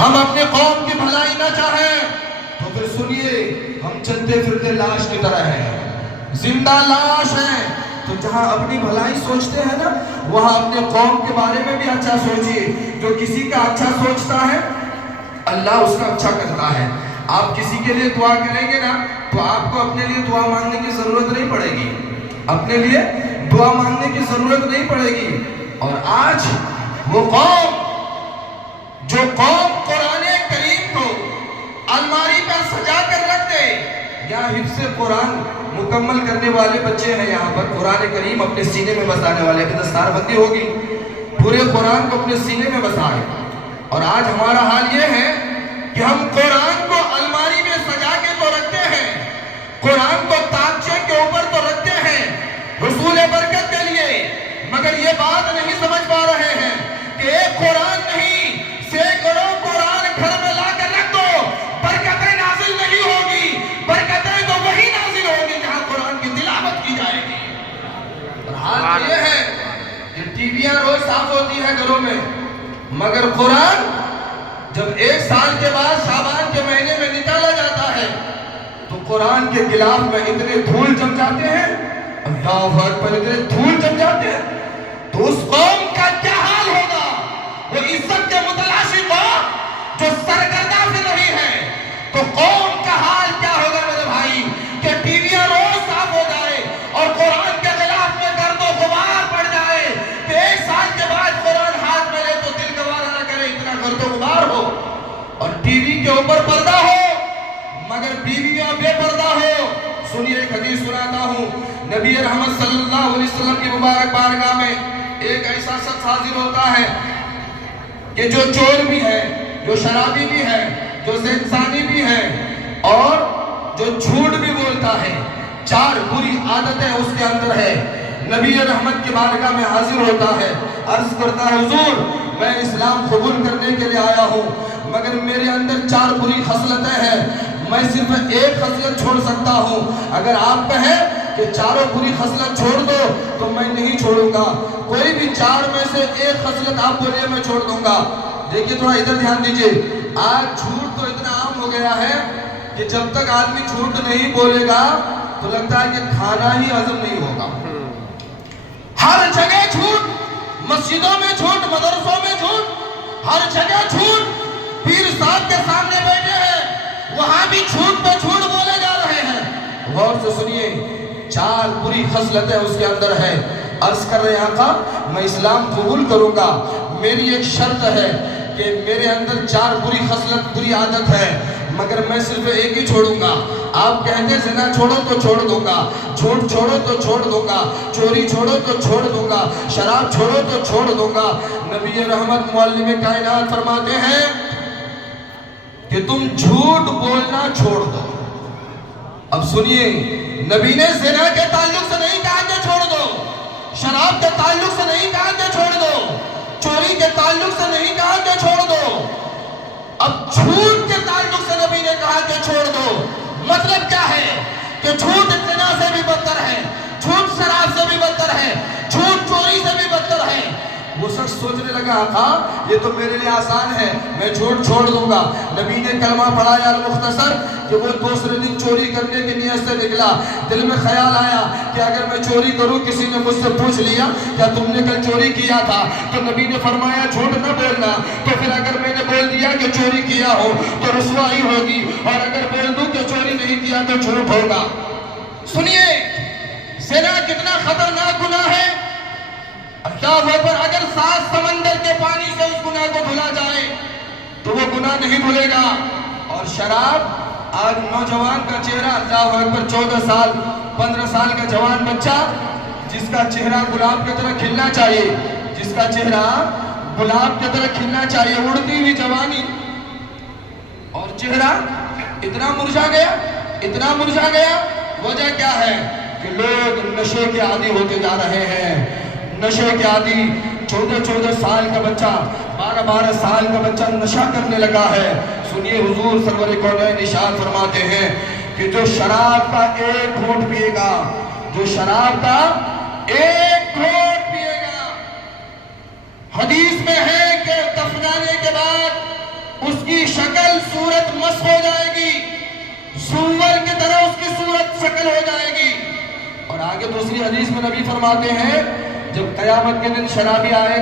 ہم اپنے قوم کی بھلائی نہ چاہیں تو پھر سنیے ہم چلتے پھرتے لاش کی طرح ہیں، زندہ لاش ہیں۔ تو جہاں اپنی بھلائی سوچتے ہیں نا، وہاں اپنے قوم کے بارے میں بھی اچھا سوچیے۔ جو کسی کا اچھا سوچتا ہے اللہ اس کا اچھا کرتا ہے۔ آپ کسی کے لیے دعا کریں گے نا تو آپ کو اپنے لیے دعا مانگنے کی ضرورت نہیں پڑے گی، اپنے لیے دعا مانگنے کی ضرورت نہیں پڑے گی۔ اور آج وہ قوم جو قوم قرآن کریم کو الماری پر سجا کر رکھ دے، یا حفظ قرآن مکمل کرنے والے بچے ہیں یہاں پر، قرآن کریم اپنے سینے میں بسانے والے، ابھی دستار بندی ہوگی، پورے قرآن کو اپنے سینے میں بسائے۔ اور آج ہمارا حال یہ ہے کہ ہم قرآن کو الماری میں سجا کے تو رکھتے ہیں، قرآن کو تاکچے کے اوپر تو رکھتے ہیں حصول برکت کے لیے، مگر یہ بات نہیں سمجھ پا رہے ہیں کہ ایک قرآن نہیں، سینکڑوں قرآن گھر میں لا کر رکھ دو، برکتیں نازل نہیں ہوگی، برکتیں تو وہی نازل ہوگی جہاں قرآن کی تلاوت کی جائے گی۔ اور حال یہ ہے کہ ٹی ویاں روز صاف ہوتی ہے گھروں میں، مگر قرآن جب 1 سال کے بعد شعبان کے مہینے میں نکالا جاتا ہے تو قرآن کے غلاف میں اتنے دھول جم جاتے ہیں، اللہ اکبر، اتنے دھول جم جاتے ہیں، تو اس قوم کا کیا حال ہوگا؟ وہ عزت کے متلاشی قوم جو سرگردہ سے نہیں ہے، تو قوم کا حال کیا ہوگا میرے بھائی؟ کہ ٹی ویاں روز صاف ہو جائے اور قرآن کے غلاف میں گرد و غبار پڑ جائے کہ 1 سال کے بعد قرآن ہاتھ میں لے تو دل گوارا نہ کرے، اتنا گرد و غبار ہو، اور ٹی وی کے اوپر پردہ ہو مگر بیویاں بے پردہ ہو۔ سنیے ایک حدیث سناتا ہوں، نبی رحمت صلی اللہ علیہ وسلم کی مبارک بارگاہ میں ایک ایسا شخص حاضر ہوتا ہے کہ جو چور بھی ہے، جو شرابی بھی ہے، جو زندانی بھی ہے، اور جو جھوٹ بھی بولتا ہے، 4 بری عادتیں اس کے اندر ہے۔ نبی رحمت کی بارگاہ میں حاضر ہوتا ہے، عرض کرتا ہے حضور میں اسلام قبول کرنے کے لیے آیا ہوں، مگر میرے اندر 4 بری خصلتیں ہیں، میں صرف ایک خصلت چھوڑ سکتا ہوں، اگر آپ کہیں کہ 4 بری خصلت چھوڑ دو تو میں نہیں چھوڑوں گا، کوئی بھی 4 میں سے ایک خصلت آپ بولیے میں چھوڑ دوں گا۔ دیکھیے تھوڑا ادھر دھیان دیجئے، آج جھوٹ تو اتنا عام ہو گیا ہے کہ جب تک آدمی جھوٹ نہیں بولے گا تو لگتا ہے کہ کھانا ہی ہضم نہیں ہوگا۔ ہر جگہ جھوٹ، مسجدوں میں جھوٹ، مدرسوں میں جھوٹ، ہر جگہ جھوٹ، پیر صاحب کے سامنے بیٹھے ہیں وہاں بھی جھوٹ پہ جھوٹ بولے جا رہے ہیں۔ غور سے سنیے، 4 بری خصلتیں اس کے اندر ہے۔ عرض کر رہے ہیں آقا میں اسلام قبول کروں گا، میری ایک شرط ہے کہ میرے اندر 4 بری خصلت، بری عادت ہے، مگر میں صرف ایک ہی چھوڑوں گا۔ آپ کہتے ہیں زنا چھوڑو تو چھوڑ دوں گا، جھوٹ چھوڑو تو چھوڑ دوں گا، چوری چھوڑو تو چھوڑ دوں گا، شراب چھوڑو تو چھوڑ دوں گا۔ نبی رحمت معلم کائنات فرماتے ہیں کہ تم جھوٹ بولنا چھوڑ دو۔ اب سنیے، نبی نے زنا کے تعلق سے نہیں کہا کہ چھوڑ دو، شراب کے تعلق سے نہیں کہا کہ چھوڑ دو، چوری کے تعلق سے نہیں کہا کہ چھوڑ دو، اب جھوٹ کے تعلق سے نبی نے کہا کہ چھوڑ دو۔ مطلب کیا ہے کہ جھوٹ زنا سے بھی بدتر ہے، جھوٹ شراب سے بھی بدتر ہے، جھوٹ چوری سے بھی بدتر ہے۔ وہ شخص سوچنے لگا آقا یہ تو میرے لیے آسان ہے، میں جھوٹ چھوڑ دوں گا۔ نبی نے کلمہ پڑھایا المختصر کہ وہ دوسرے دن چوری کرنے کی نیت سے نکلا، دل میں خیال آیا کہ اگر میں چوری کروں، کسی نے مجھ سے پوچھ لیا کیا تم نے کل چوری کیا تھا، تو نبی نے فرمایا جھوٹ نہ بولنا، تو پھر اگر میں نے بول دیا کہ چوری کیا ہو تو رسوائی ہوگی، اور اگر بول دوں کہ چوری نہیں کیا تو جھوٹ ہوگا۔ سنیے زنا کتنا خطرناک گناہ ہے، اللہ اکبر، اگر 7 سمندر کے پانی سے اس گناہ کو دھلا جائے تو وہ گناہ نہیں دھلے گا۔ اور شراب، آج نوجوان کا چہرہ، اللہ اکبر، 14 سال 15 سال کا جوان بچہ جس کا چہرہ گلاب کی طرح کھلنا چاہیے، جس کا چہرہ گلاب کی طرح کھلنا چاہیے، اڑتی ہوئی جوانی، اور چہرہ اتنا مرجھا گیا، اتنا مرجھا گیا۔ وجہ کیا ہے کہ لوگ نشے کے عادی ہوتے جا رہے ہیں، نشے کے عادی۔ 14 سال کا بچہ، 12 سال کا بچہ نشہ کرنے لگا ہے۔ سنیے حضور سرور کونین ارشاد فرماتے ہیں کہ جو شراب کا 1 گھونٹ پیے گا، جو شراب کا 1 گھونٹ پیے گا، حدیث میں ہے کہ دفنانے کے بعد اس کی شکل صورت مسخ ہو جائے گی، سور کی طرح اس کی صورت شکل ہو جائے گی۔ اور آگے دوسری حدیث میں نبی فرماتے ہیں جب قیامت کے دن شرابی آئے